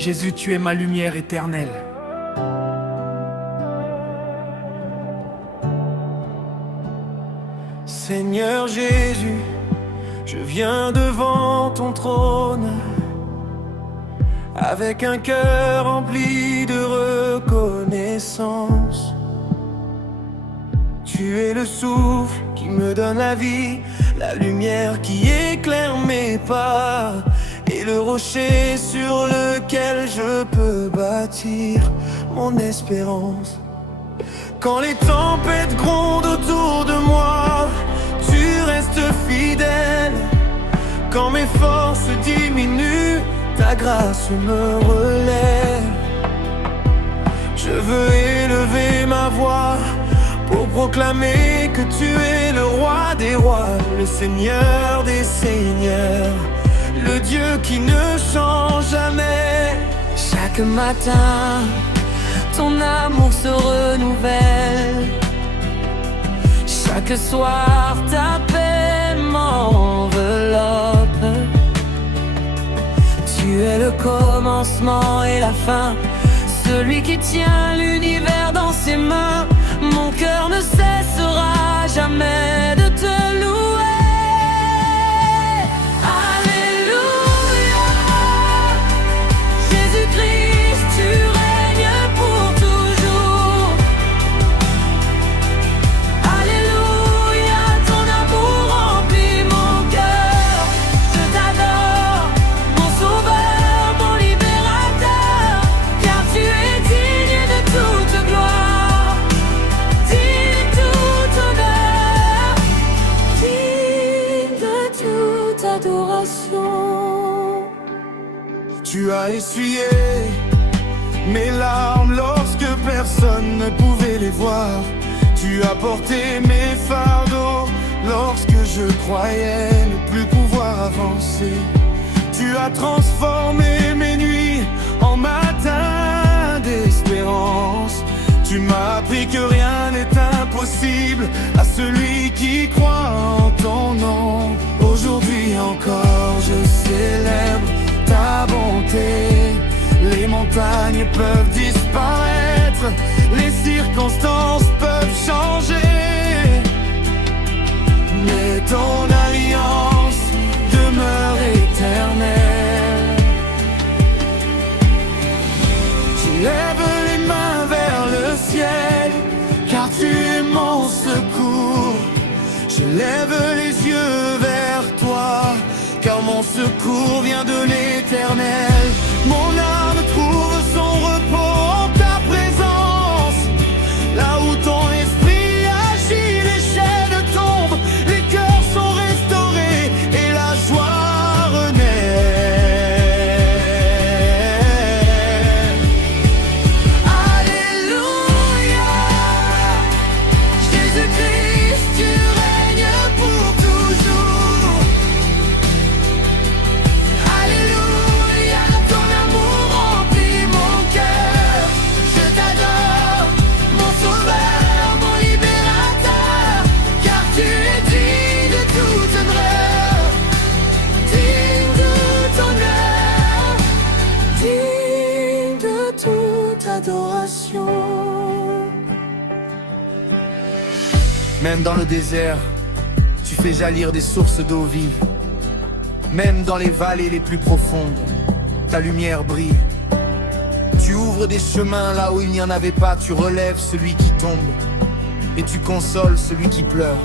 Jésus, tu es ma lumière éternelle. Seigneur Jésus, je viens devant ton trône avec un cœur rempli de reconnaissance. Tu es le souffle qui me donne la vie, la lumière qui éclaire mes pas, et le rocher sur lequel je peux bâtir mon espérance. Quand les tempêtes grondent autour de moi, tu restes fidèle. Quand mes forces diminuent, ta grâce me relève. Je veux élever ma voix pour proclamer que tu es le roi des rois, le Seigneur des seigneurs, le Dieu qui ne change jamais. Chaque matin, ton amour se renouvelle. Chaque soir, ta paix m'enveloppe. Tu es le commencement et la fin, celui qui tient l'univers dans ses mains. Mon cœur ne cessera jamais de te louer. Alléluia, Jésus-Christ, tu règnes pour toujours. Alléluia, ton amour remplit mon cœur. Je t'adore, mon sauveur, mon libérateur, car tu es digne de toute gloire, digne de tout honneur, digne de toute adoration. Tu as essuyé mes larmes lorsque personne ne pouvait les voir. Tu as porté mes fardeaux lorsque je croyais ne plus pouvoir avancer. Tu as transformé mes nuits en matins d'espérance. Tu m'as appris que rien n'est impossible à celui qui croit en ton nom. Aujourd'hui encore je célèbre ta bonté. Les montagnes peuvent disparaître, les circonstances peuvent changer, mais ton alliance demeure éternelle. Je lève les mains vers le ciel, car tu es mon secours. Je lève les yeux vers toi, car mon secours vient de l'Éternel. Mon âme trouve son repos en ta présence. Là où ton esprit agit, les chaînes tombent, les cœurs sont restaurés et la joie renaît. Alléluia, Jésus-Christ, tu règnes pour toujours. Alléluia, ton amour remplit mon cœur. Je t'adore, mon sauveur, mon libérateur, car tu es digne de toute honneur, digne de tout honneur, digne de toute adoration. Même dans le désert, tu fais jaillir des sources d'eau vive. Même dans les vallées les plus profondes, ta lumière brille. Tu ouvres des chemins là où il n'y en avait pas. Tu relèves celui qui tombe et tu consoles celui qui pleure.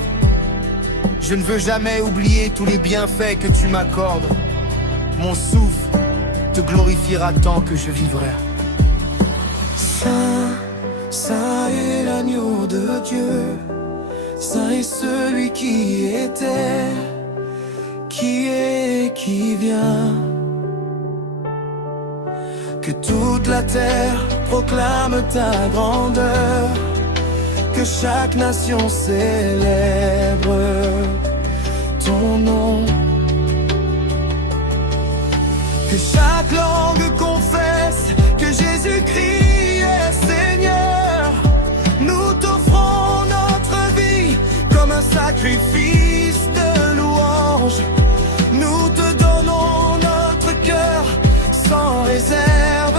Je ne veux jamais oublier tous les bienfaits que tu m'accordes. Mon souffle te glorifiera tant que je vivrai. Saint, saint est l'agneau de Dieu. Saint est celui qui était, qui est, qui vient. Que toute la terre proclame ta grandeur, que chaque nation célèbre ton nom, que chaque langue confesse que Jésus-Christ est Seigneur. Nous t'offrons notre vie comme un sacrifice de louange. Nous te donnons notre cœur sans réserve.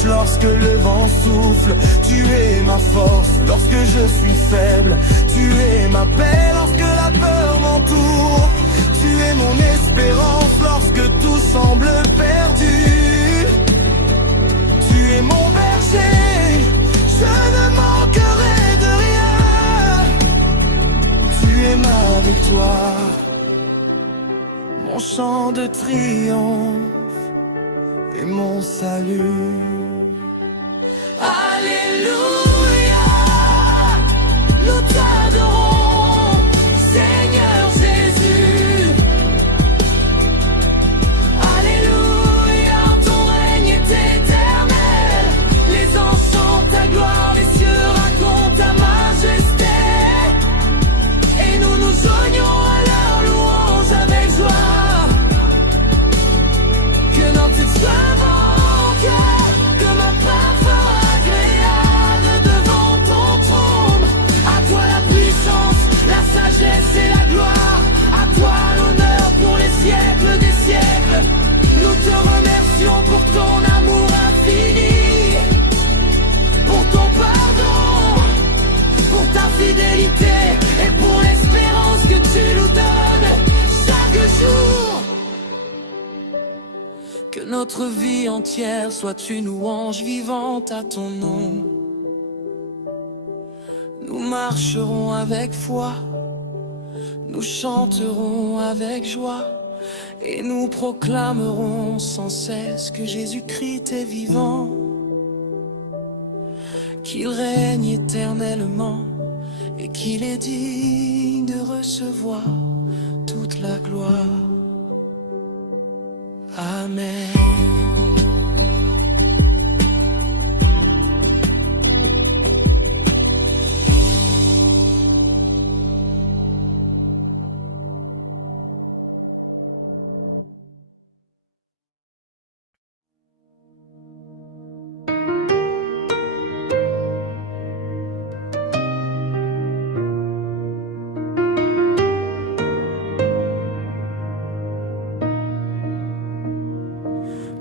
refuge lorsque le vent souffle. Tu es ma force lorsque je suis faible. Tu es ma paix lorsque la peur m'entoure. Tu es mon espérance lorsque tout semble perdu. Tu es mon berger, je ne manquerai de rien. Tu es ma victoire, mon chant de triomphe et mon salut. Alléluia, nous t'adorons, Seigneur Jésus. Alléluia, ton règne est éternel. Les anges chantent ta gloire, les cieux racontent ta majesté. Et nous nous joignons à leur louange avec joie. Que notre tête soit mon cœur, comme un parfum agréable devant ton trône. À toi la puissance, la sagesse et la gloire. À toi l'honneur pour les siècles des siècles. Nous te remercions pour ton amour infini, pour ton pardon, pour ta fidélité et pour l'espérance que tu nous donnes chaque jour. Que notre vie entière soit une louange vivante à ton nom. Nous marcherons avec foi, nous chanterons avec joie, et nous proclamerons sans cesse que Jésus-Christ est vivant, qu'il règne éternellement et qu'il est digne de recevoir toute la gloire. Amen.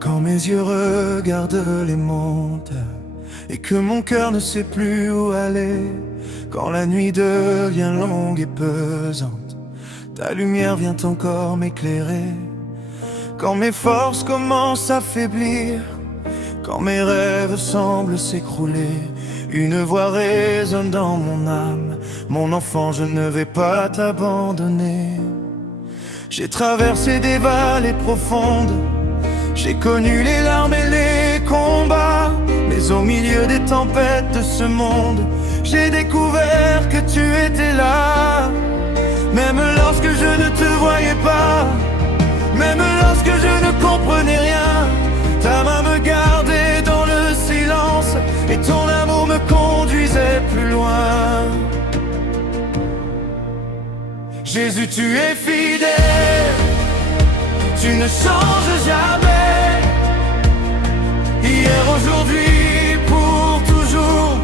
Quand mes yeux regardent les montagnes et que mon cœur ne sait plus où aller, quand la nuit devient longue et pesante, ta lumière vient encore m'éclairer. Quand mes forces commencent à faiblir, quand mes rêves semblent s'écrouler, une voix résonne dans mon âme: mon enfant, je ne vais pas t'abandonner. J'ai traversé des vallées profondes, j'ai connu les larmes et les combats, mais au milieu des tempêtes de ce monde, j'ai découvert que tu étais là. Même lorsque je ne te voyais pas, même lorsque je ne comprenais rien, ta main me gardait dans le silence et ton amour me conduisait plus loin. Jésus, tu es fidèle, tu ne changes jamais. Hier, aujourd'hui, pour toujours,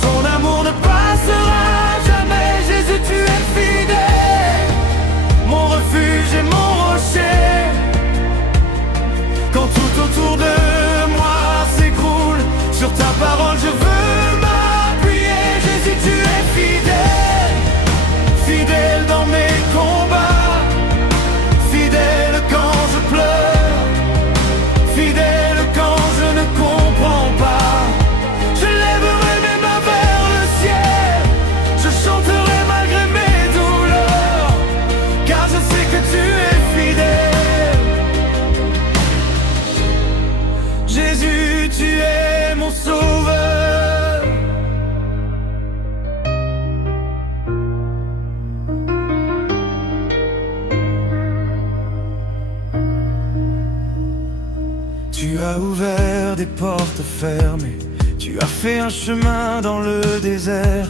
ton amour ne passera jamais. Jésus, tu es fidèle, mon refuge et mon rocher. Quand tout autour de moi s'écroule, sur ta parole je veux m'appuyer. Jésus, tu es fidèle, fidèle dans mes combats, fidèle quand je pleure, fidèle quand je ne comprends pas. Je lèverai mes mains vers le ciel, je chanterai malgré mes douleurs, car je sais que tu es fidèle. Jésus, tu es mon sauveur. Tu as ouvert des portes fermées, tu as fait un chemin dans le désert.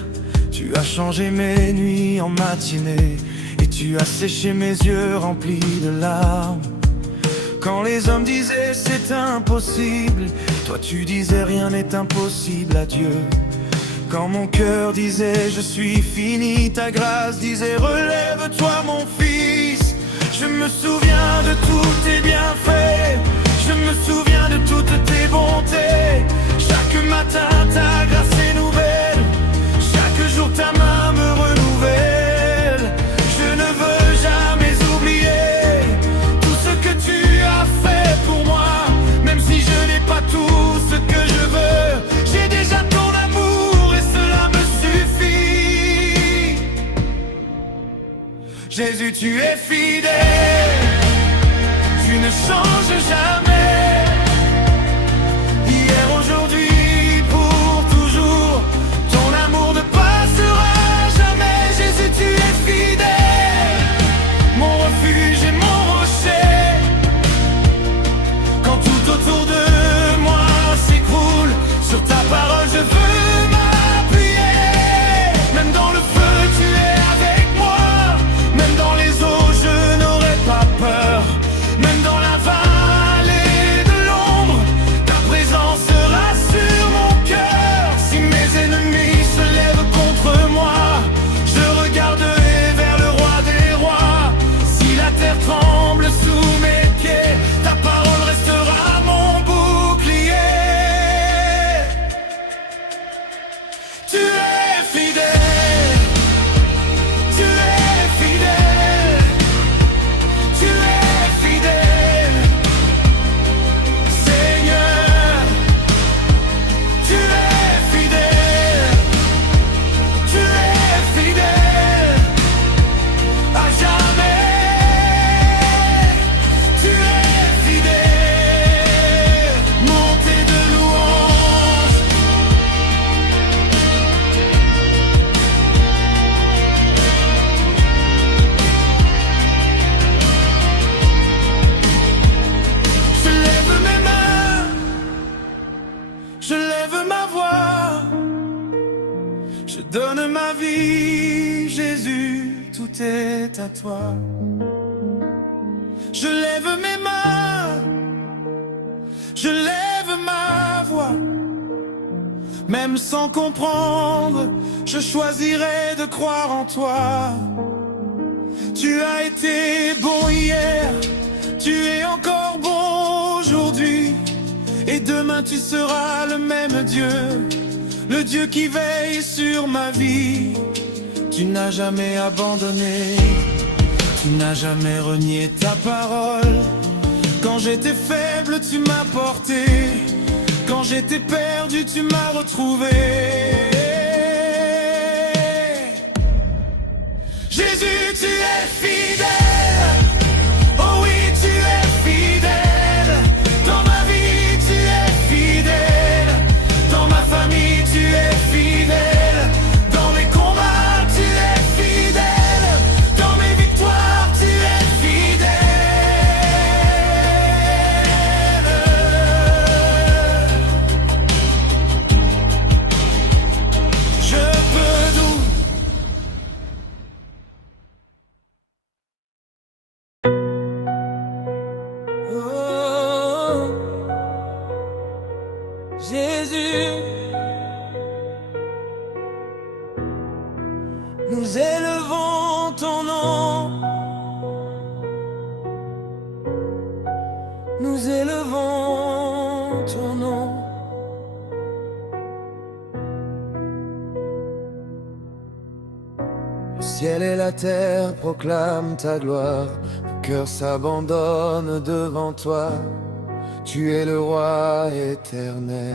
Tu as changé mes nuits en matinées, et tu as séché mes yeux remplis de larmes. Quand les hommes disaient c'est impossible, toi tu disais rien n'est impossible à Dieu. Quand mon cœur disait je suis fini, ta grâce disait relève-toi mon fils. Je me souviens de tous tes bienfaits, je me souviens de toutes tes bontés. Chaque matin ta grâce est nouvelle, chaque jour ta main me renouvelle. Je ne veux jamais oublier tout ce que tu as fait pour moi. Même si je n'ai pas tout ce que je veux, j'ai déjà ton amour et cela me suffit. Jésus, tu es fidèle, tu ne changes jamais. Hier, aujourd'hui, pour toujours, ton amour ne passera jamais. Jésus, tu es fidèle, mon refuge et mon rocher. Quand tout autour de moi s'écroule, sur ta parole je veux m'appuyer. Même dans le feu, tu es avec moi. Même dans les eaux, je n'aurai pas peur. Même dans la vallée de l'ombre, ta présence sera sur mon cœur. Si mes ennemis se lèvent contre moi, je regarderai vers le roi des rois. Si la terre tremble sous mes pieds, ta parole restera mon bouclier. Tu es fidèle, tu es fidèle, tu es fidèle, Seigneur. Tu es fidèle, tu es fidèle, à jamais. Tu es fidèle, montée de louange. Je lève mes mains, je lève ma voix, je donne ma vie, Jésus, tout est à toi. Je lève mes mains, je lève ma voix, même sans comprendre, je choisirai de croire en toi. Tu as été bon hier, tu es encore bon aujourd'hui, et demain tu seras le même Dieu, le Dieu qui veille sur ma vie. Tu n'as jamais abandonné, tu n'as jamais renié ta parole. Quand j'étais faible, tu m'as porté, quand j'étais perdu, tu m'as retrouvé. Jésus, tu es fidèle, oh oui, tu es fidèle. Dans ma vie, tu es fidèle, dans ma famille, tu es fidèle, dans mes combats, tu es fidèle, dans mes victoires, tu es fidèle. Je peux tout. Oh, Jésus, nous élevons ton nom, nous élevons ton nom. Le ciel et la terre proclament ta gloire, mon cœur s'abandonne devant toi. Tu es le roi éternel.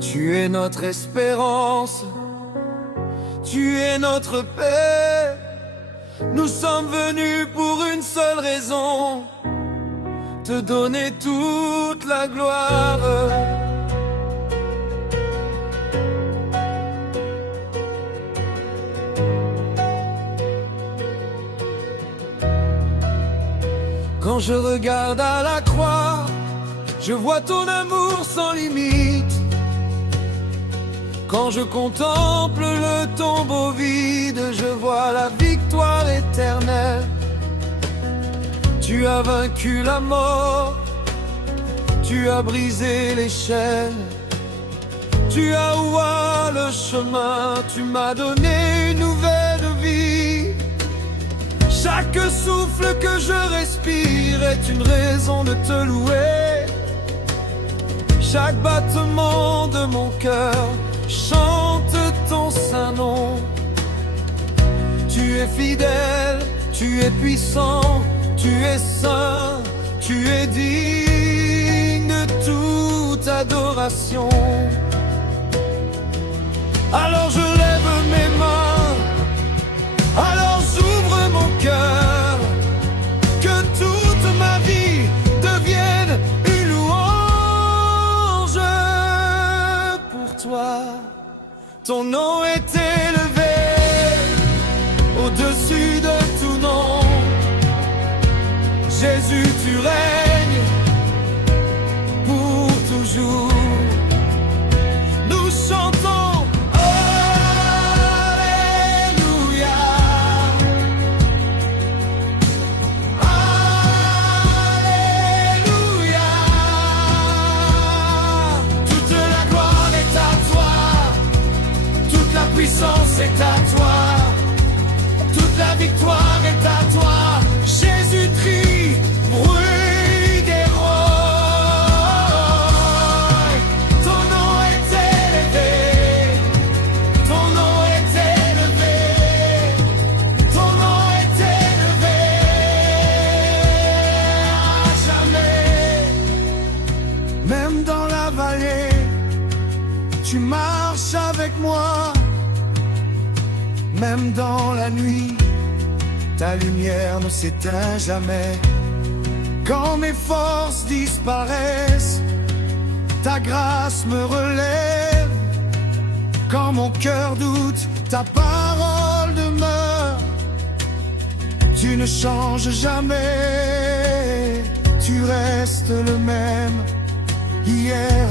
Tu es notre espérance, tu es notre paix. Nous sommes venus pour une seule raison, te donner toute la gloire. Quand je regarde à la croix, je vois ton amour sans limite. Quand je contemple le tombeau vide, je vois la victoire éternelle. Tu as vaincu la mort, tu as brisé les chaînes, tu as ouvert le chemin, tu m'as donné une nouvelle vie. Chaque souffle que je respire est une raison de te louer. Chaque battement de mon cœur chante ton saint nom. Tu es fidèle, tu es puissant, tu es saint, tu es digne de toute adoration. Alors je lève mes mains, alors j'ouvre mon cœur, que toute ma vie devienne une louange pour toi. Ton nom est élevé au-dessus de tout nom. Jésus, tu règnes pour toujours. Nous chantons Alléluia, Alléluia. Toute la gloire est à toi, toute la puissance est à toi, toute la victoire est à toi. Jésus-Christ, bruit des rois. Ton nom est élevé, ton nom est élevé, ton nom est élevé à jamais. Même dans la vallée, tu marches avec moi. Même dans la nuit, ta lumière ne s'éteint jamais. Quand mes forces disparaissent, ta grâce me relève. Quand mon cœur doute, ta parole demeure. Tu ne changes jamais, tu restes le même. Hier,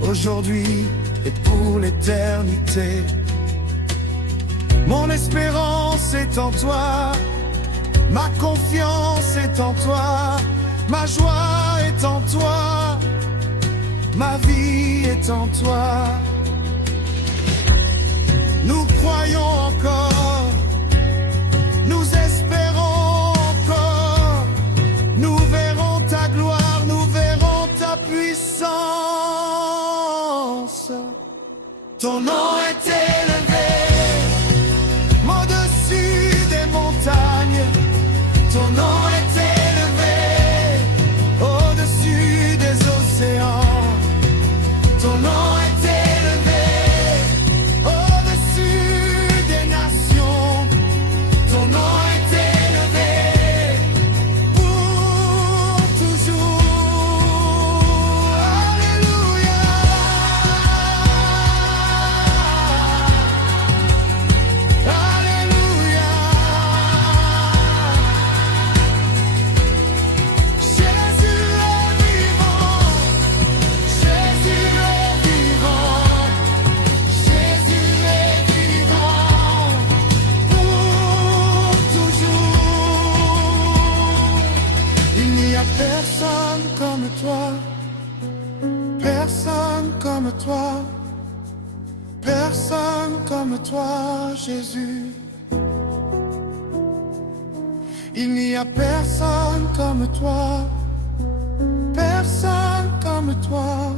aujourd'hui et pour l'éternité. Mon espérance est en toi, ma confiance est en toi, ma joie est en toi, ma vie est en toi. Nous croyons encore, nous espérons encore, nous verrons ta gloire, nous verrons ta puissance. Ton nom est élevé au-dessus des montagnes, ton nom est élevé au-dessus des océans, ton nom est élevé au-dessus des nations, ton nom est élevé pour toujours. Alléluia, Alléluia. Jésus est vivant, Jésus est vivant, Jésus est vivant pour toujours. Il n'y a personne comme toi, personne comme toi, personne comme toi, Jésus. Il n'y a personne comme toi, personne comme toi,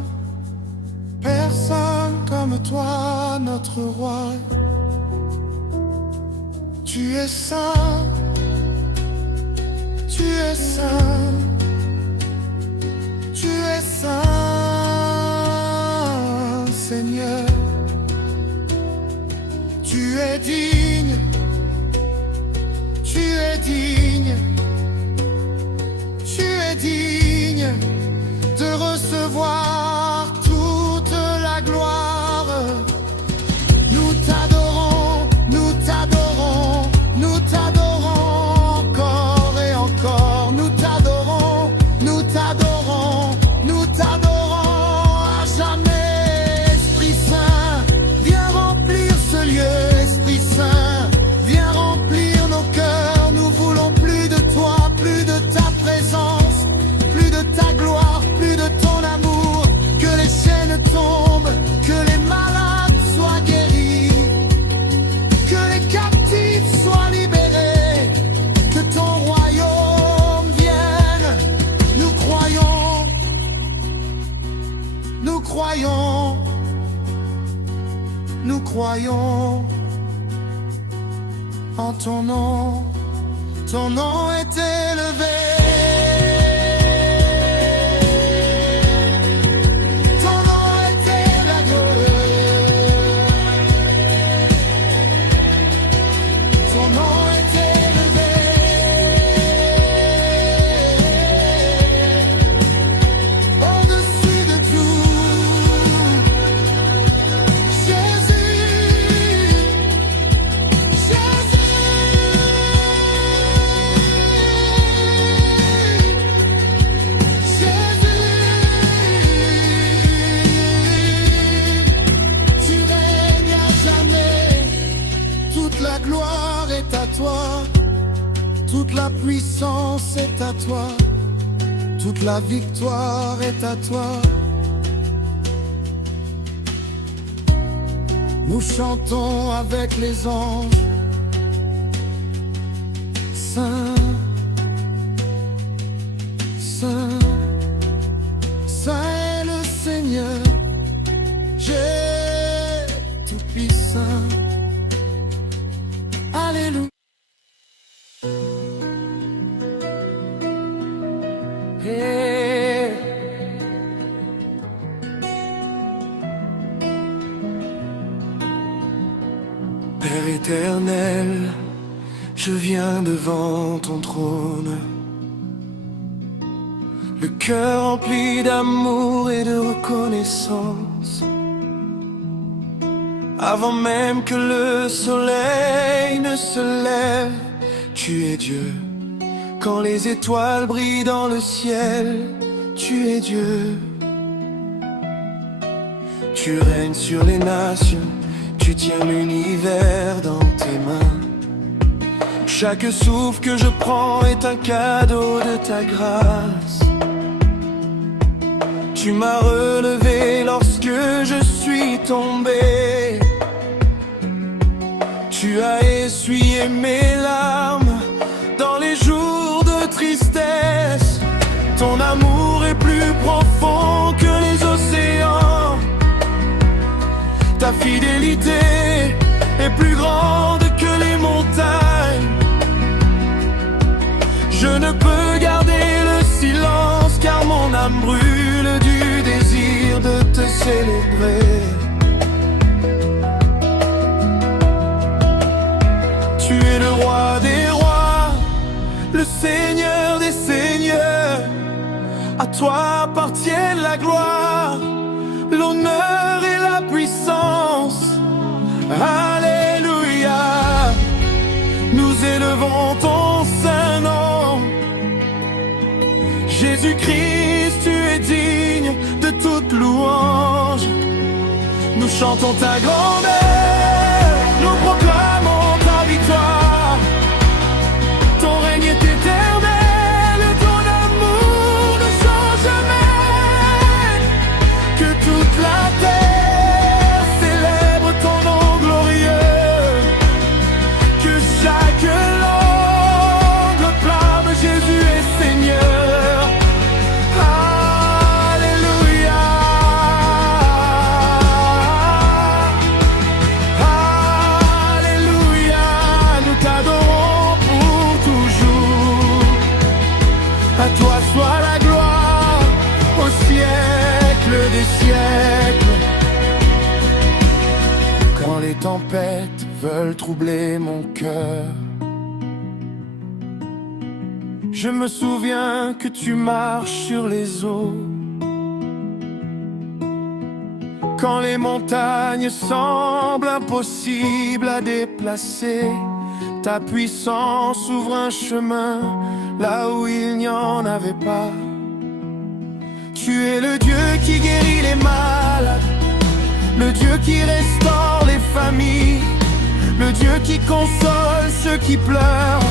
personne comme toi, notre roi. Tu es saint, tu es saint, tu es saint, Seigneur. Tu es digne, tu es digne, tu es digne de recevoir toute la gloire. Nous t'adorons, nous t'adorons, nous t'adorons encore et encore. Nous t'adorons, nous t'adorons, nous t'adorons à jamais. Esprit Saint, viens remplir ce lieu. Esprit Saint, viens remplir nos cœurs. Nous voulons plus de toi, plus de ta présence, plus de ta gloire, plus de ton amour. nous croyons en ton nom est élevé. Ton nom est élevé. Ton nom est élevé. Au-dessus de tout, Jésus, tu règnes à jamais. Toute la gloire est à toi, toute la puissance est à toi, toute la victoire est à toi. Nous chantons avec les anges, Saint, Saint, Saint est le Seigneur, Dieu tout-puissant. Alléluia. Hey. Père éternel, je viens devant ton trône, le cœur rempli d'amour et de reconnaissance. Avant même que le soleil ne se lève, tu es Dieu. Quand les étoiles brillent dans le ciel, tu es Dieu. Tu règnes sur les nations, tu tiens l'univers dans tes mains. Chaque souffle que je prends est un cadeau de ta grâce. Tu m'as relevé lorsque je suis tombé. Tu as essuyé mes larmes dans les jours de tristesse. Ton amour est plus profond que les océans. Ta fidélité est plus grande que les montagnes. Je ne peux garder le silence car mon âme brûle du désir de te célébrer. Tu es le roi des rois, le Seigneur des seigneurs. À toi appartiennent la gloire, l'honneur et la puissance. Alléluia. Nous élevons ton saint nom. Jésus-Christ, tu es digne de toute louange. Nous chantons ta grandeur, nous proclamons ta victoire. Ton règne est éternel, ton amour ne change jamais. Que toute la terre célèbre ton nom glorieux. Que chaque langue proclame Jésus est Seigneur. Alléluia. Alléluia. Nous t'adorons pour toujours. À toi soit la gloire au siècle des siècles. Quand les tempêtes veulent troubler mon cœur, je me souviens que tu marches sur les eaux. Quand les montagnes semblent impossibles à déplacer, ta puissance ouvre un chemin là où il n'y en avait pas. Tu es le Dieu qui guérit les malades, le Dieu qui restaure les familles, le Dieu qui console ceux qui pleurent,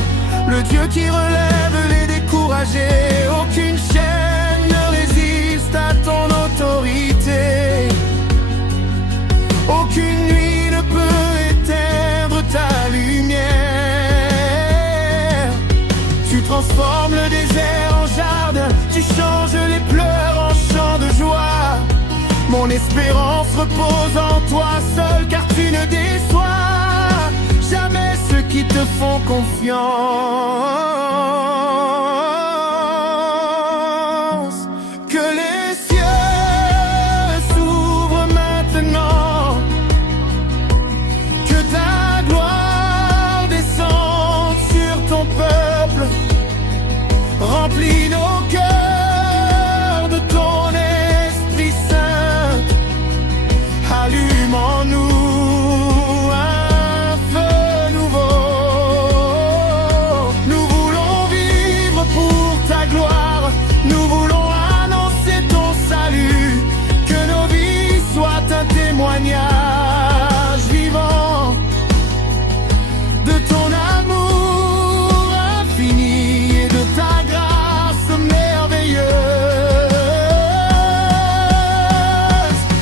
le Dieu qui relève les découragés. Aucune chaîne ne résiste à ton autorité. Aucune nuit ne peut éteindre ta lumière. Tu transformes le désert en jardin, tu changes les pleurs en chants de joie. Mon espérance repose en toi seul car tu te font confiance. Que les cieux s'ouvrent maintenant, que ta gloire descende sur ton peuple, remplis nos cœurs de ton Esprit Saint, allume en nous un feu nouveau. Nous voulons vivre pour ta gloire, nous voulons annoncer ton salut, que nos vies soient un témoignage vivant de ton amour infini et de ta grâce merveilleuse.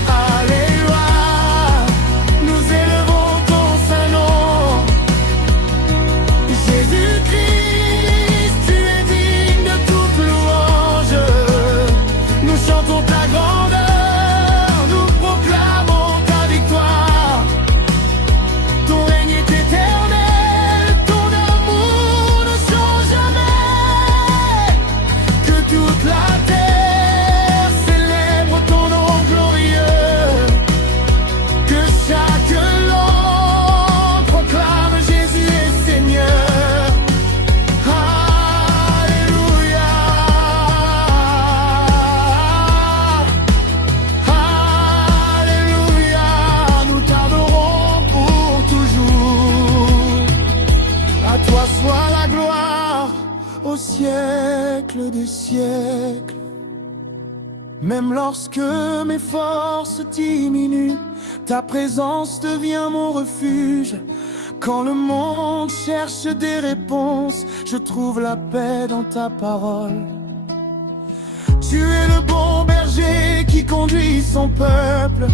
Alléluia, nous élevons ton saint nom. Jésus-Christ, tu es digne de toute louange. Nous chantons ta grandeur, nous proclamons ta victoire. Ton règne est éternel, ton amour ne change jamais. Que toute la terre célèbre ton nom glorieux. Que chaque langue proclame Jésus est Seigneur. Alléluia. Alléluia. Nous t'adorons pour toujours. À toi soit la gloire au siècle des siècles. Même lorsque mes forces diminuent, ta présence devient mon refuge. Quand le monde cherche des réponses, je trouve la paix dans ta parole. Tu es le bon berger qui conduit son peuple.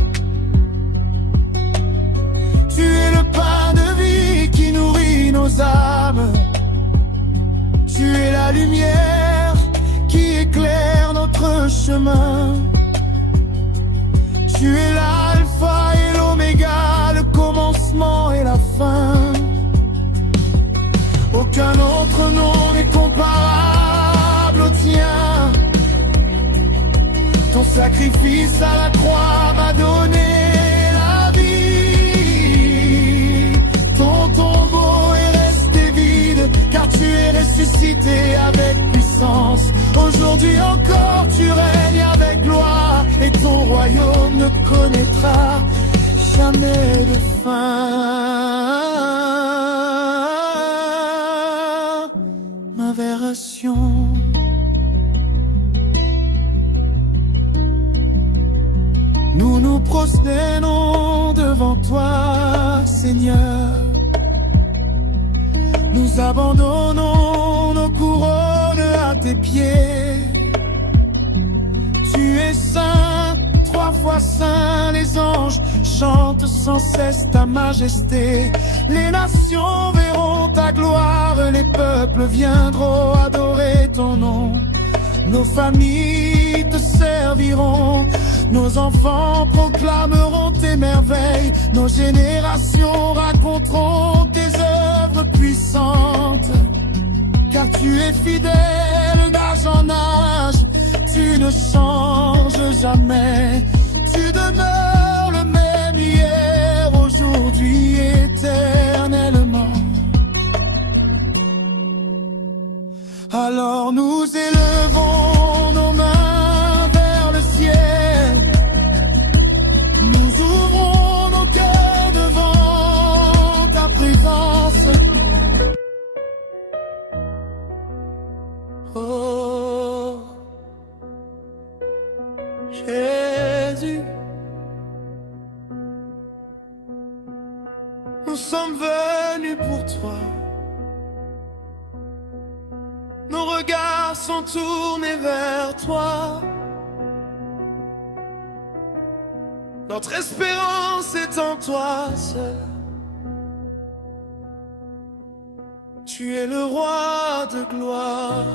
Tu es le pain de vie qui nourrit nos âmes. Tu es la lumière qui éclaire notre chemin. Tu es l'alpha et l'oméga, le commencement et la fin. Aucun autre nom n'est comparable au tien. Ton sacrifice à la croix m'a donné la vie. Ton tombeau est resté vide, car tu es ressuscité avec puissance. Aujourd'hui encore tu règnes avec gloire, et ton royaume ne connaîtra jamais de fin. Ma version. Nous nous prosternons devant toi, Seigneur. Nous abandonnons nos couronnes à tes pieds. Tu es saint, 3 fois saint. Les anges chantent sans cesse ta majesté. Les nations verront ta gloire, les peuples viendront adorer ton nom. Nos familles te serviront, nos enfants proclameront tes merveilles, nos générations raconteront tes œuvres puissantes. Car tu es fidèle d'âge en âge, tu ne changes jamais. Tu demeures le même hier, aujourd'hui, éternellement. Alors nous élevons nos mains vers le ciel. Nous ouvrons nos cœurs devant ta présence. Oh, Jésus, nous sommes venus pour toi. Nos regards sont tournés vers toi. Notre espérance est en toi seul. Tu es le roi de gloire.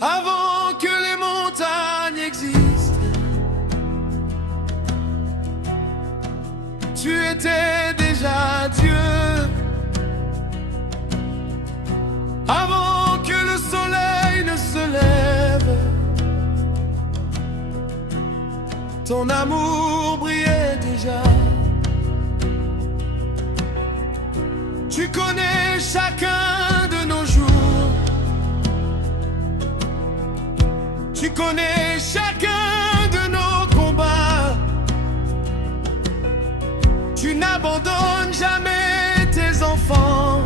Avant que les montagnes existent, tu étais déjà ton amour brillait déjà. Tu connais chacun de nos jours, tu connais chacun de nos combats. Tu n'abandonnes jamais tes enfants,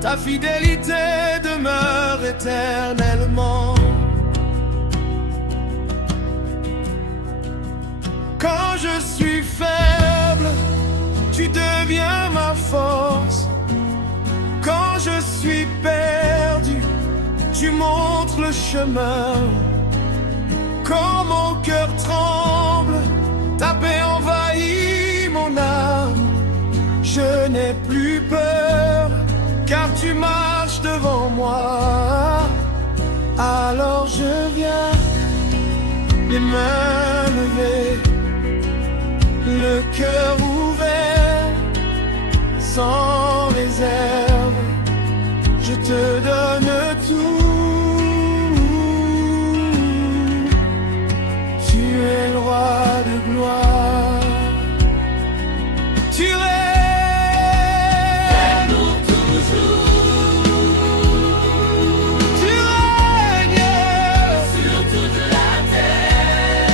ta fidélité demeure éternellement. Quand je suis faible, tu deviens ma force. Quand je suis perdu, tu montres le chemin. Quand mon cœur tremble, ta paix envahit mon âme. Je n'ai plus peur, car tu marches devant moi. Alors je viens, les mains levées, le cœur ouvert, sans réserve, je te donne tout. Tu es le roi de gloire, tu règnes pour toujours. Tu règnes sur toute la terre.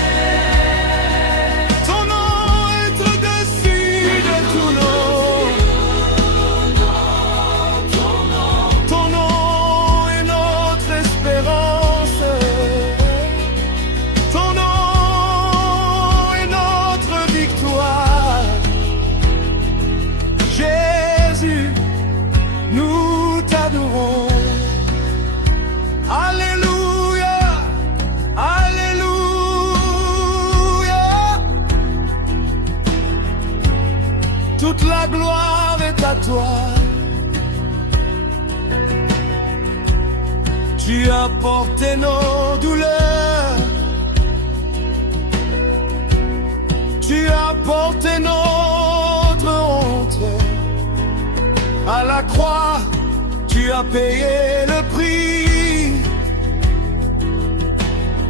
Ton nom est au-dessus de tout nom. Ton nom est notre espérance. Ton nom est notre victoire. Jésus, nous t'adorons. Alléluia, Alléluia. Toute la gloire est à toi. Tu as porté nos douleurs, tu as porté notre honte. À la croix, tu as payé le prix.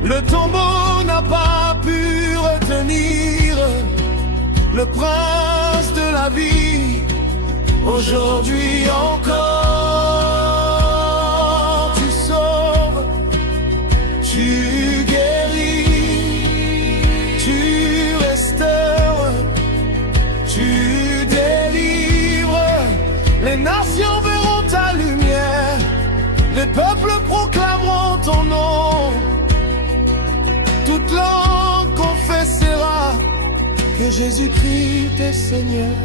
Le tombeau n'a pas pu retenir le prince de la vie. Aujourd'hui encore, tu sauves, tu guéris, tu restaures, tu délivres. Les nations verront ta lumière, les peuples proclameront ton nom. Toute langue confessera que Jésus-Christ est Seigneur.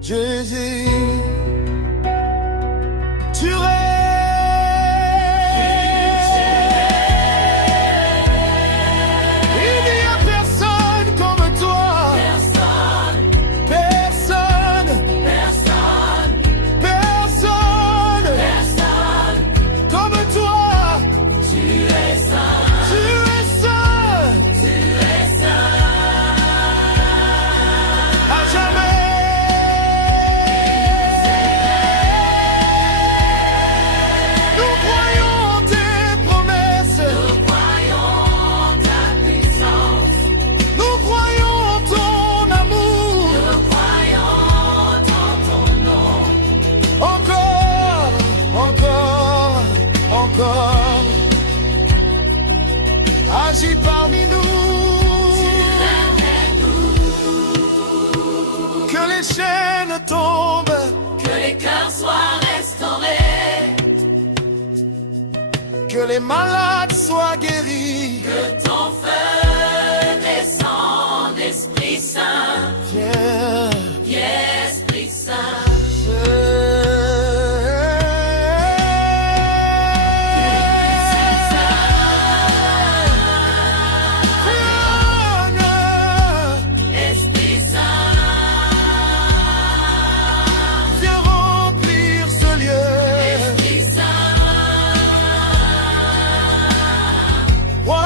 Jésus, tu règnes. Il n'y a personne comme toi. Personne. Comme toi. Tu es saint. À jamais. Agis parmi nous, que les chaînes tombent, Que les cœurs soient restaurés, que les malades soient guéris. que ton feu descende, Esprit Saint, Viens, Esprit Saint. Esprit Saint, Viens remplir ce lieu. Esprit Saint, Roi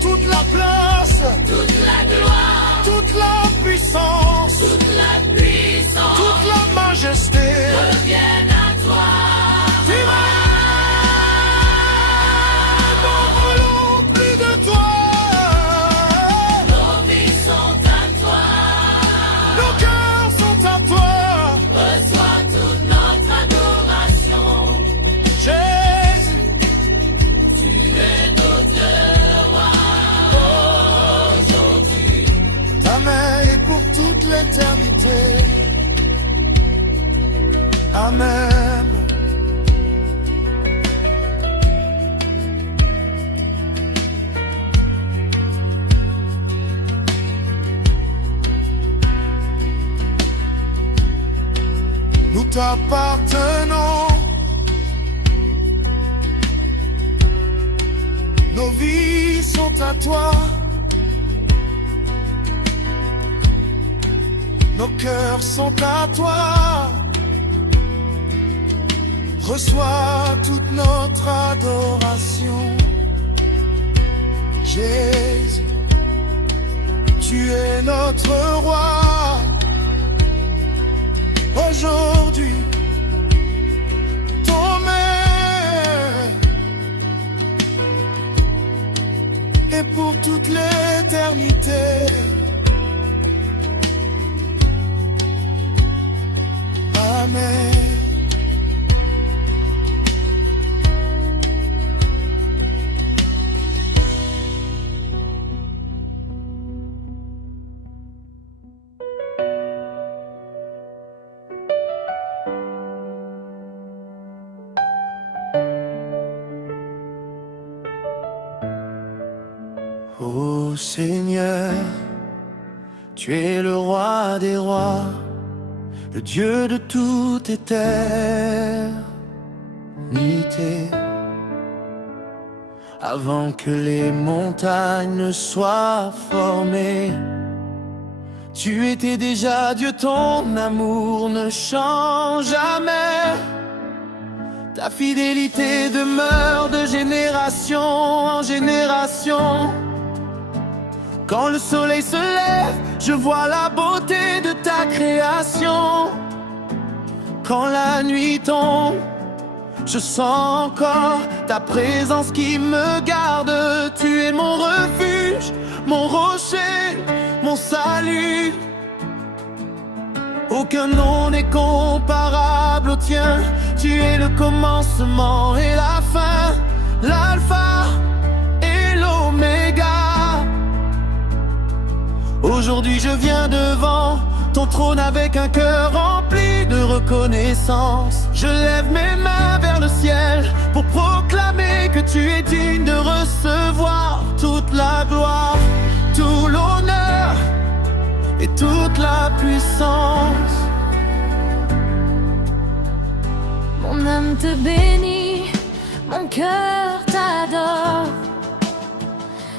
toute la place, toute la gloire, toute la puissance, toute la puissance, toute la majesté reviennent à toi. Tu m'aimes, n'en voulons plus de toi. Nos vies sont à toi, Nos cœurs sont à toi. reçois toute notre adoration. Jésus, Tu es notre roi. Aujourd'hui, ta main est pour toute l'éternité. Amen. Nous t'appartenons. Nos vies sont à toi. Nos cœurs sont à toi. Reçois toute notre adoration. Jésus, tu es notre roi. Aujourd'hui, ton main est pour toute l'éternité. Amen. Ô Seigneur, tu es le roi des rois, le Dieu de toute éternité. Avant que les montagnes ne soient formées, tu étais déjà Dieu, ton amour ne change jamais. Ta fidélité demeure de génération en génération. Quand le soleil se lève, je vois la beauté de ta création. Quand la nuit tombe, je sens encore ta présence qui me garde. Tu es mon refuge, mon rocher, mon salut. Aucun nom n'est comparable au tien. Tu es le commencement et la fin, l'alpha et l'oméga. Aujourd'hui je viens devant ton trône avec un cœur rempli de reconnaissance. Je lève mes mains vers le ciel pour proclamer que tu es digne de recevoir toute la gloire, tout l'honneur et toute la puissance. Mon âme te bénit, mon cœur t'adore.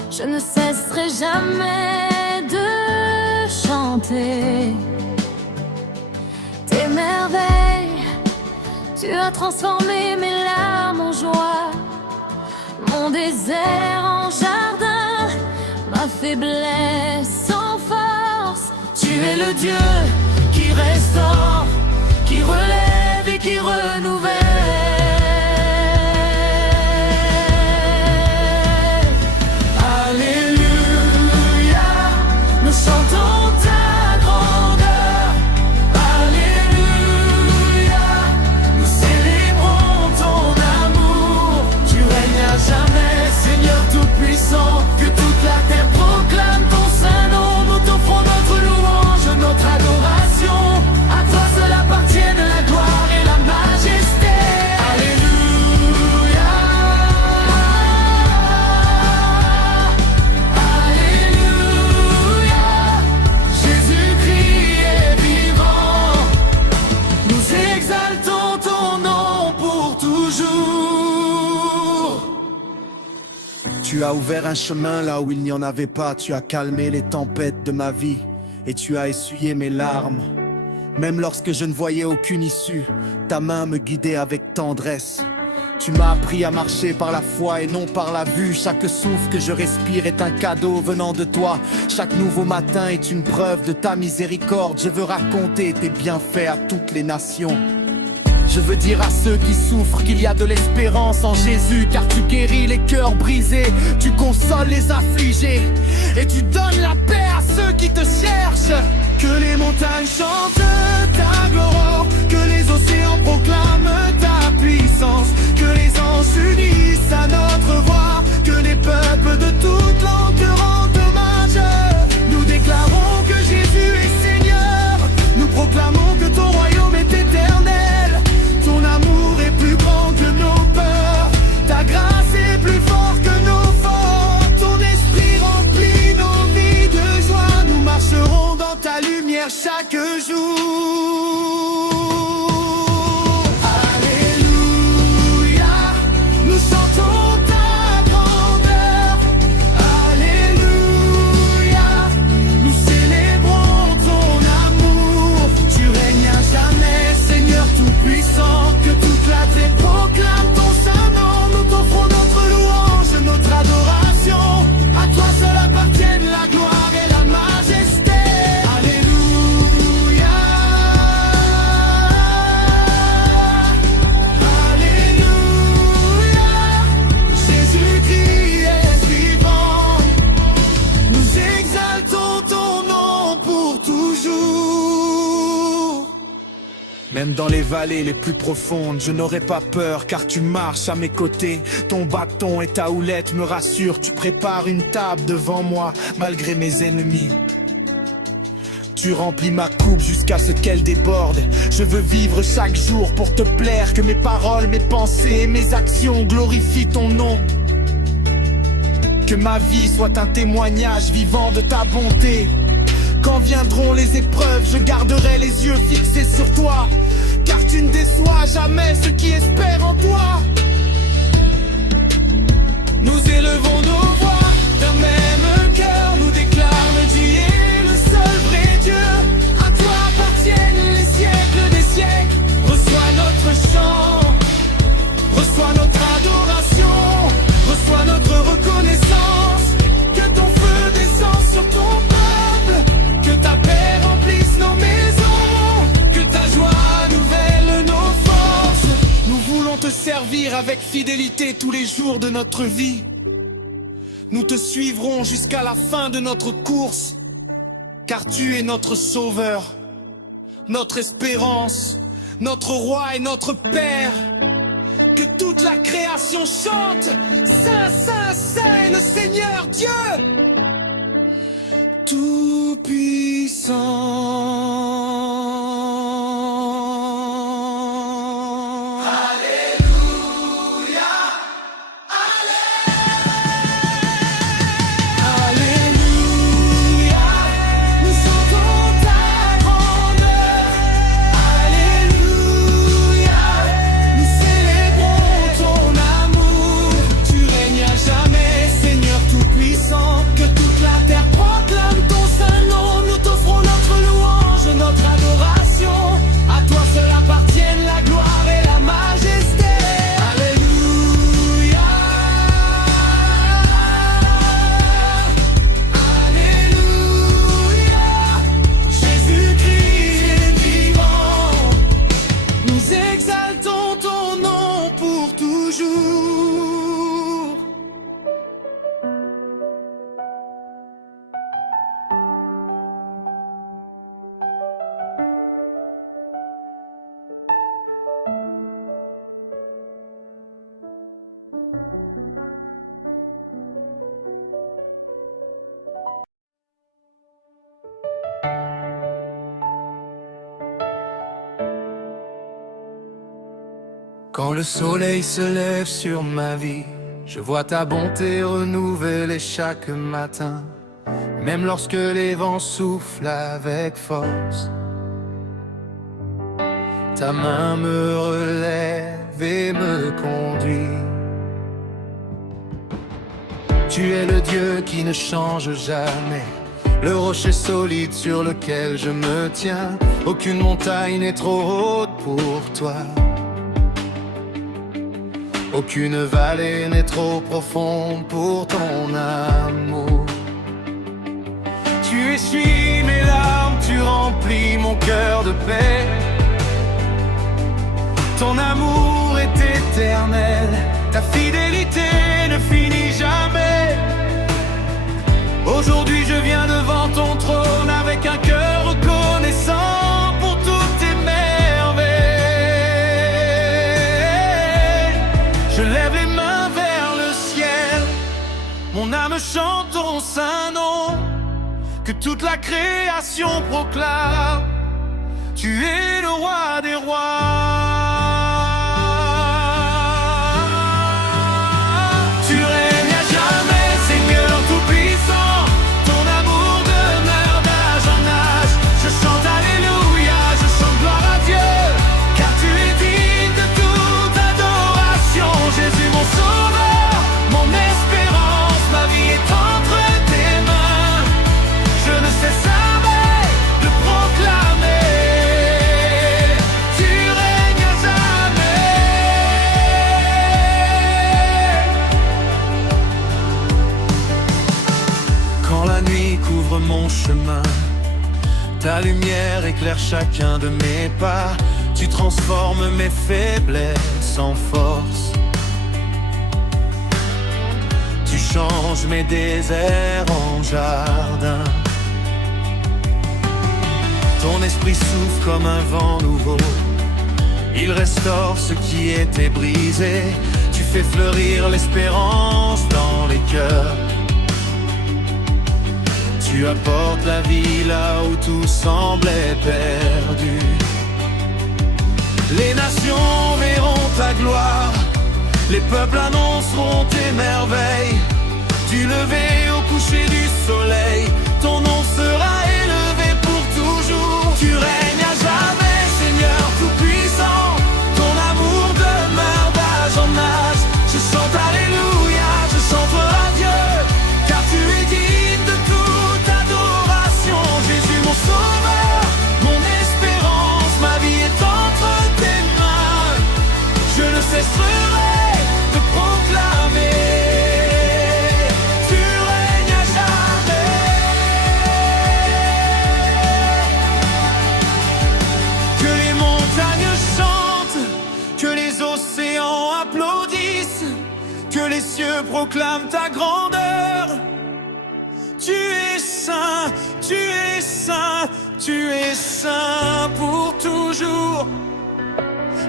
Je ne cesserai jamais de chanter tes merveilles. Tu as transformé mes larmes en joie, mon désert en jardin, ma faiblesse en force. Tu es le Dieu qui restaure, qui relève et qui renouvelle. Alléluia, nous chantons ta grandeur. Alléluia, nous célébrons ton amour. Tu règnes à jamais, Seigneur tout-puissant. Que toute la terre proclame ton saint nom. Nous t'offrons notre louange, notre adoration. À toi seul appartiennent la gloire et la majesté. Alléluia, Alléluia, Jésus-Christ est vivant. Nous exaltons ton nom pour toujours. Tu as ouvert un chemin là où il n'y en avait pas. Tu as calmé les tempêtes de ma vie et tu as essuyé mes larmes. Même lorsque je ne voyais aucune issue, ta main me guidait avec tendresse. Tu m'as appris à marcher par la foi et non par la vue. Chaque souffle que je respire est un cadeau venant de toi. Chaque nouveau matin est une preuve de ta miséricorde. Je veux raconter tes bienfaits à toutes les nations. Je veux dire à ceux qui souffrent qu'il y a de l'espérance en Jésus, car tu guéris les cœurs brisés, tu consoles les affligés et tu donnes la paix à ceux qui te cherchent. Que les montagnes chantent ta gloire, que les océans proclament ta puissance, que les anges unissent à notre voix, que les peuples de toute langue te rendent hommage. Nous déclarons que Jésus est Seigneur, nous proclamons que ton royaume est éternel. Ton amour est plus grand que nos peurs, ta grâce est plus forte que nos fautes. Ton esprit remplit nos vies de joie, nous marcherons dans ta lumière chaque jour. Alléluia, nous chantons ta grandeur. Alléluia, nous célébrons ton amour. Tu règnes à jamais, Seigneur tout-puissant, que toute la terre proclame ton saint nom. Nous t'offrons notre louange, notre adoration. À toi seul appartiennent la gloire et la majesté. Alléluia, Alléluia, Jésus-Christ est vivant. Nous exaltons ton nom pour toujours. Même dans les vallées les plus profondes, je n'aurai pas peur, car tu marches à mes côtés. Ton bâton et ta houlette me rassurent. Tu prépares une table devant moi, malgré mes ennemis. Tu remplis ma coupe jusqu'à ce qu'elle déborde. Je veux vivre chaque jour pour te plaire, que mes paroles, mes pensées et mes actions glorifient ton nom. Que ma vie soit un témoignage vivant de ta bonté. Quand viendront les épreuves, je garderai les yeux fixés sur toi, car tu ne déçois jamais ceux qui espèrent en toi. Nous élevons nos voix d'un même cœur, nous déclarons Dieu est le seul vrai Dieu. À toi appartiennent les siècles des siècles. Reçois notre chant, reçois notre adoration, reçois notre reconnaissance. Que ton feu descende sur ton peuple, que ta paix remplisse nos maisons, que ta joie nouvelle nos forces. Nous voulons te servir avec fidélité tous les jours de notre vie. Nous te suivrons jusqu'à la fin de notre course, car tu es notre sauveur, notre espérance, notre roi et notre Père. Que toute la création chante, Saint, Saint, Saint est le Seigneur Dieu tout-puissant. Alléluia, nous chantons ta grandeur. Alléluia, nous célébrons ton amour. Tu règnes à jamais, Seigneur tout-puissant. Que toute la terre proclame ton saint nom. Nous t'offrons notre louange, notre adoration. À toi seul appartiennent la gloire et la majesté. Alléluia, Alléluia, Jésus-Christ est vivant. Nous exaltons ton nom pour toujours. Quand le soleil se lève sur ma vie, je vois ta bonté renouvelée chaque matin. Même lorsque les vents soufflent avec force, ta main me relève et me conduit. Tu es le Dieu qui ne change jamais, le rocher solide sur lequel je me tiens. Aucune montagne n'est trop haute pour toi. Aucune vallée n'est trop profonde pour ton amour. Tu essuies mes larmes, tu remplis mon cœur de paix. Ton amour est éternel, ta fidélité ne finit jamais. Aujourd'hui je viens devant ton trône avec un cœur reconnaissant pour toutes tes merveilles. Je lève les mains vers le ciel, mon âme chante ton saint nom, que toute la création proclame. Tu es le roi des rois. Tu règnes à jamais, Seigneur tout-puissant. Ton amour demeure d'âge en âge. Je chante alléluia, je chante gloire à Dieu, car tu es digne de toute adoration. Jésus mon sauveur, mon espérance, ma vie est entre tes mains. Je ne cesse jamais de proclamer. Tu règnes à jamais. Quand la nuit couvre mon chemin, ta lumière éclaire chacun de mes pas. Tu transformes mes faiblesses en force. Tu changes mes déserts en jardin. Ton esprit souffle comme un vent nouveau. Il restaure ce qui était brisé. Tu fais fleurir l'espérance dans les cœurs. Tu apportes la vie là où tout semblait perdu. Les nations verront ta gloire, les peuples annonceront tes merveilles. Du lever au coucher du soleil, ton nom sera élevé pour toujours. Tu règnes à jamais, Seigneur tout-puissant. Ton amour demeure d'âge en âge. Je chante alléluia, je chante à Dieu, car tu es digne de toute adoration. Jésus mon sauveur, mon espérance, ma vie est entre tes mains. Je ne cesserai de proclamer. Tu règnes à jamais. Que les montagnes chantent, que les océans applaudissent, que les cieux proclament ta grandeur. Tu es saint, tu es saint, tu es saint pour toujours.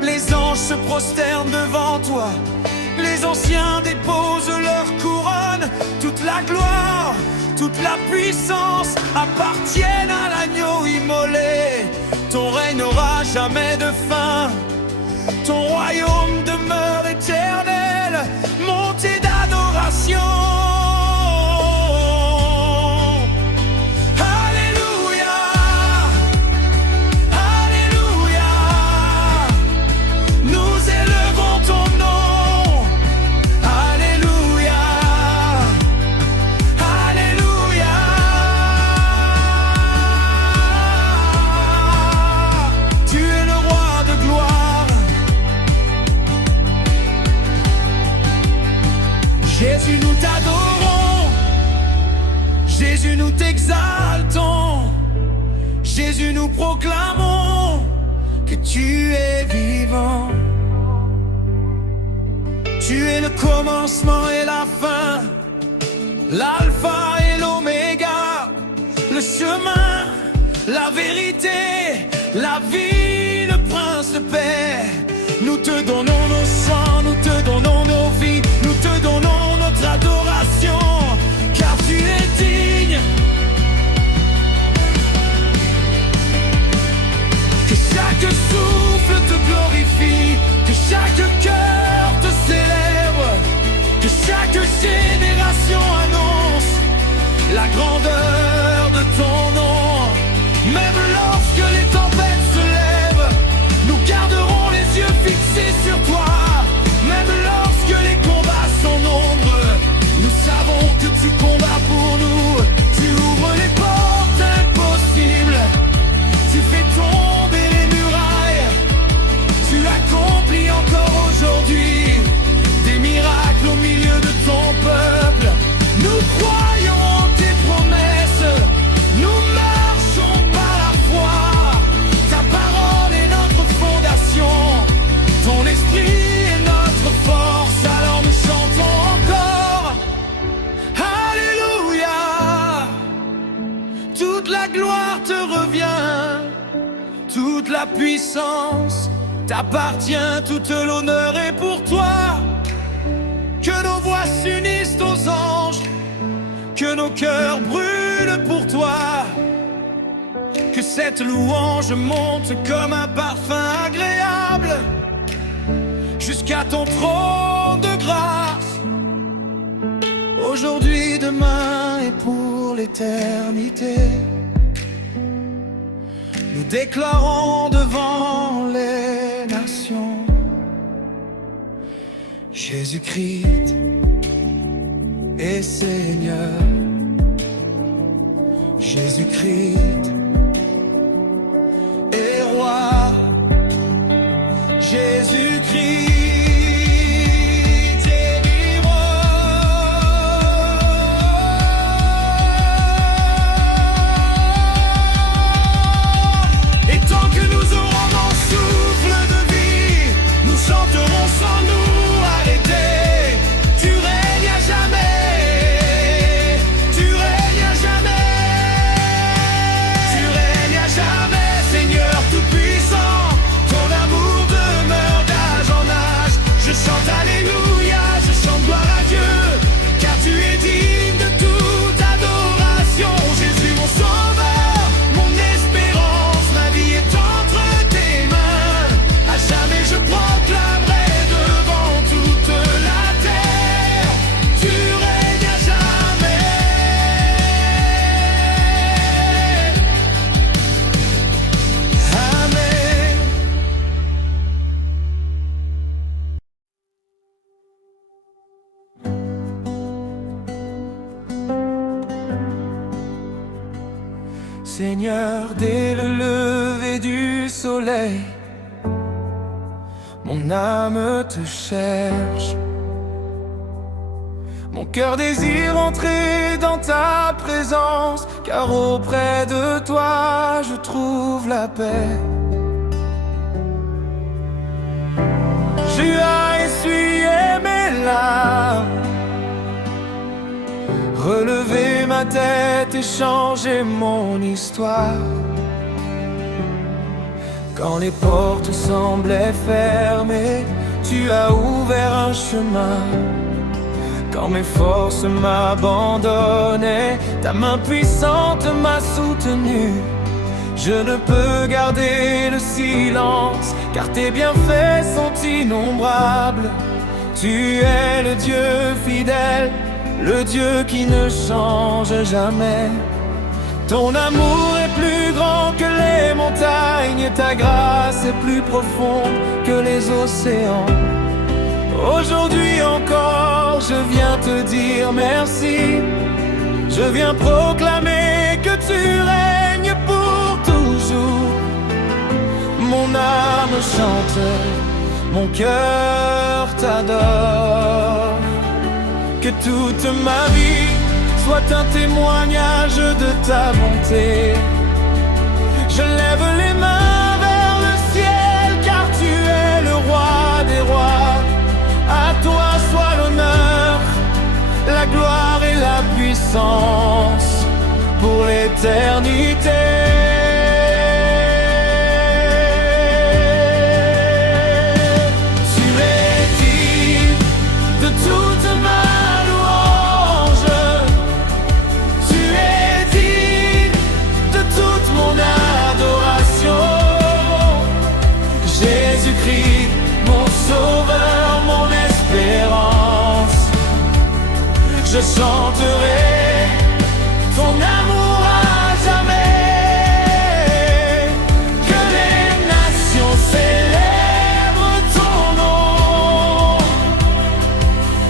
Les anges se prosternent devant toi, les anciens déposent leur couronne. Toute la gloire, toute la puissance appartiennent à l'agneau immolé. Ton règne n'aura jamais de fin, ton royaume demeure éternel, montée d'adoration. Jésus, nous t'adorons. Jésus, nous t'exaltons. Jésus, nous proclamons que tu es vivant. Tu es le commencement et la fin, l'alpha et l'oméga, le chemin, la vérité, la vie, le prince de paix. Nous te donnons nos chants, nous te donnons nos vies, nous te donnons notre adoration, car tu es digne. Que chaque souffle te glorifie, que chaque cœur te célèbre, que chaque génération annonce la grandeur de ton nom. Même lorsque les tempêtes se lèvent, nous garderons les yeux fixés sur toi. Même lorsque les combats sont nombreux, nous savons que tu combats pour nous. Tu ouvres les portes impossibles, tu fais tomber les murailles, tu accomplis encore aujourd'hui te revient. Toute la puissance t'appartient, toute l'honneur est pour toi. Que nos voix s'unissent aux anges, que nos cœurs brûlent pour toi. Que cette louange monte comme un parfum agréable jusqu'à ton trône de grâce. Aujourd'hui, demain et pour l'éternité, nous déclarons devant les nations: Jésus-Christ est Seigneur. Jésus-Christ est roi. Jésus-Christ est libre. Et tant que nous aurons nos souffles de vie, nous chanterons sans nous arrêter. Tu règnes à jamais, tu règnes à jamais, tu règnes à jamais, Seigneur tout-puissant. Ton amour demeure d'âge en âge. Je chante alléluia, je chante gloire à Dieu, car tu es digne de toute adoration. Jésus mon sauveur, mon espérance, ma vie est entre tes mains. À jamais je proclamerai devant toute la terre: tu règnes à jamais. Amen. Seigneur, dès le lever du soleil, mon âme te cherche. Mon cœur désire entrer dans ta présence, car auprès de toi je trouve la paix. Tu as essuyé mes larmes, relevé ma tête et changé mon histoire. Quand les portes semblaient fermées, tu as ouvert un chemin. Quand mes forces m'abandonnaient, ta main puissante m'a soutenu. Je ne peux garder le silence, car tes bienfaits sont innombrables. Tu es le Dieu fidèle, le Dieu qui ne change jamais. Ton amour est plus grand que les montagnes, et ta grâce est plus profonde que les océans. Aujourd'hui encore, je viens te dire merci. Je viens proclamer que tu règnes pour toujours. Mon âme chante, mon cœur t'adore. Que toute ma vie soit un témoignage de ta bonté. Je lève les mains vers le ciel, car tu es le roi des rois. À toi soit l'honneur, la gloire et la puissance pour l'éternité. Tu es digne de toute ma louange. Tu es digne de toute mon adoration. Jésus-Christ, mon sauveur, mon espérance. Je chanterai ton amour à jamais. Que les nations célèbrent ton nom.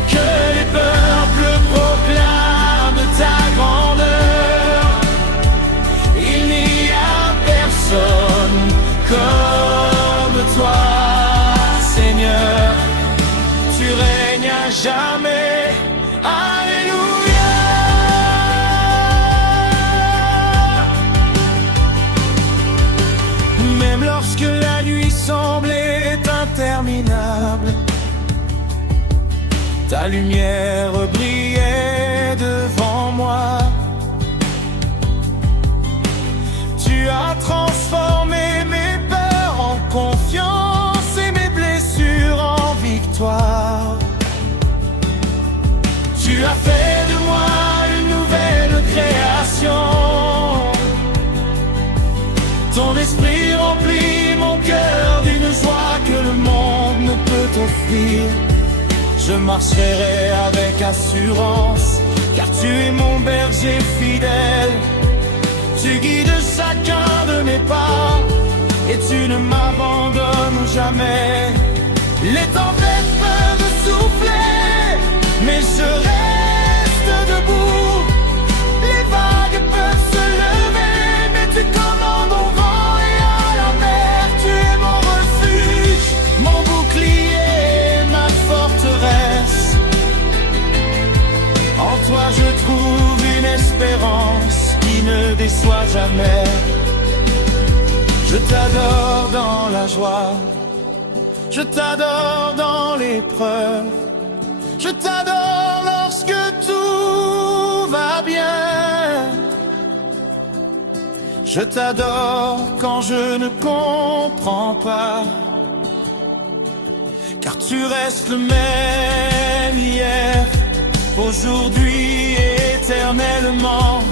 Que les peuples proclament ta grandeur. Il n'y a personne comme toi, Seigneur. Tu règnes à jamais. Alléluia. Même lorsque la nuit semblait interminable, ta lumière brillait devant moi. Tu Tu as fait de moi une nouvelle création. Ton esprit remplit mon cœur d'une joie que le monde ne peut offrir. Je marcherai avec assurance, car tu es mon berger fidèle. Tu guides chacun de mes pas, et tu ne m'abandonnes jamais. Les tempêtes peuvent souffler, mais je reste debout. Les vagues peuvent se lever, mais tu commandes au vent et à la mer. Tu es mon refuge, mon bouclier, ma forteresse. En toi je trouve une espérance qui ne déçoit jamais. Je t'adore dans la joie, je t'adore dans l'épreuve, je t'adore lorsque tout va bien. Je t'adore quand je ne comprends pas, car tu restes le même hier, aujourd'hui et éternellement.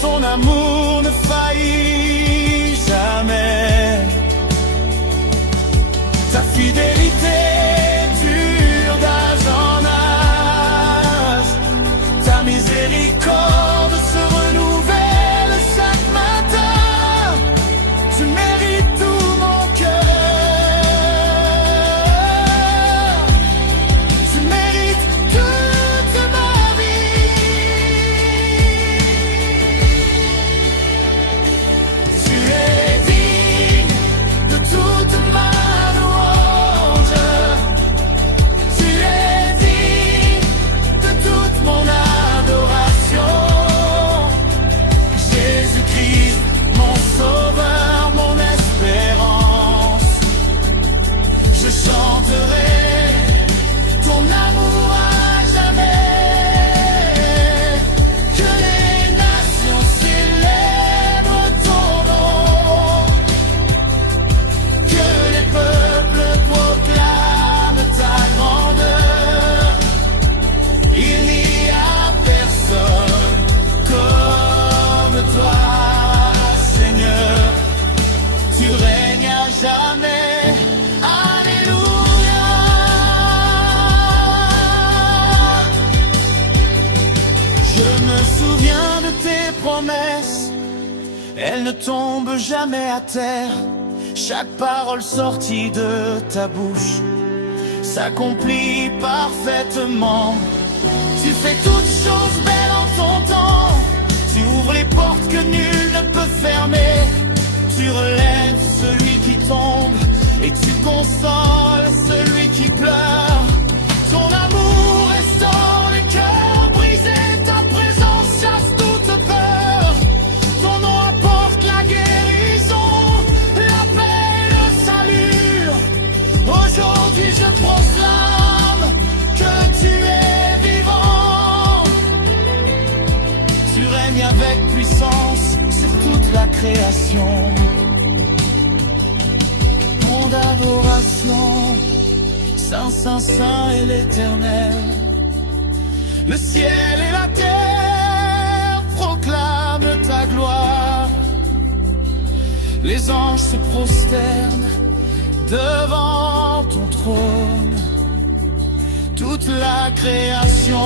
Ton amour ne faillit jamais. Ta fidélité dure d'âge en âge. Ta miséricorde se renouvelle chaque matin. Tu mérites tout mon cœur. Tu mérites toute ma vie. Tu es digne de toute ma louange. Tu es digne de toute mon adoration. Jésus-Christ, mon sauveur, mon espérance. Je chanterai ton amour à jamais. Que les nations célèbrent ton nom. Que les peuples proclament ta grandeur. Il n'y a personne comme toi, Seigneur. Tu règnes à jamais. Alléluia. Je me souviens de tes promesses, elles ne tombent jamais à terre. Chaque parole sortie de ta bouche s'accomplit parfaitement. Tu fais toutes choses belles en ton temps. Tu ouvres les portes que nul ne peut fermer. Tu relèves celui qui tombe et tu consoles celui qui pleure. Ton amour restaure les cœurs brisés. Ta présence chasse toute peur. Ton nom apporte la guérison, la paix et le salut. Aujourd'hui je proclame que tu es vivant. Tu règnes avec puissance sur toute la création. Mon d'adoration, Saint, Saint, Saint est l'Éternel. Le ciel et la terre proclament ta gloire. Les anges se prosternent devant ton trône. Toute la création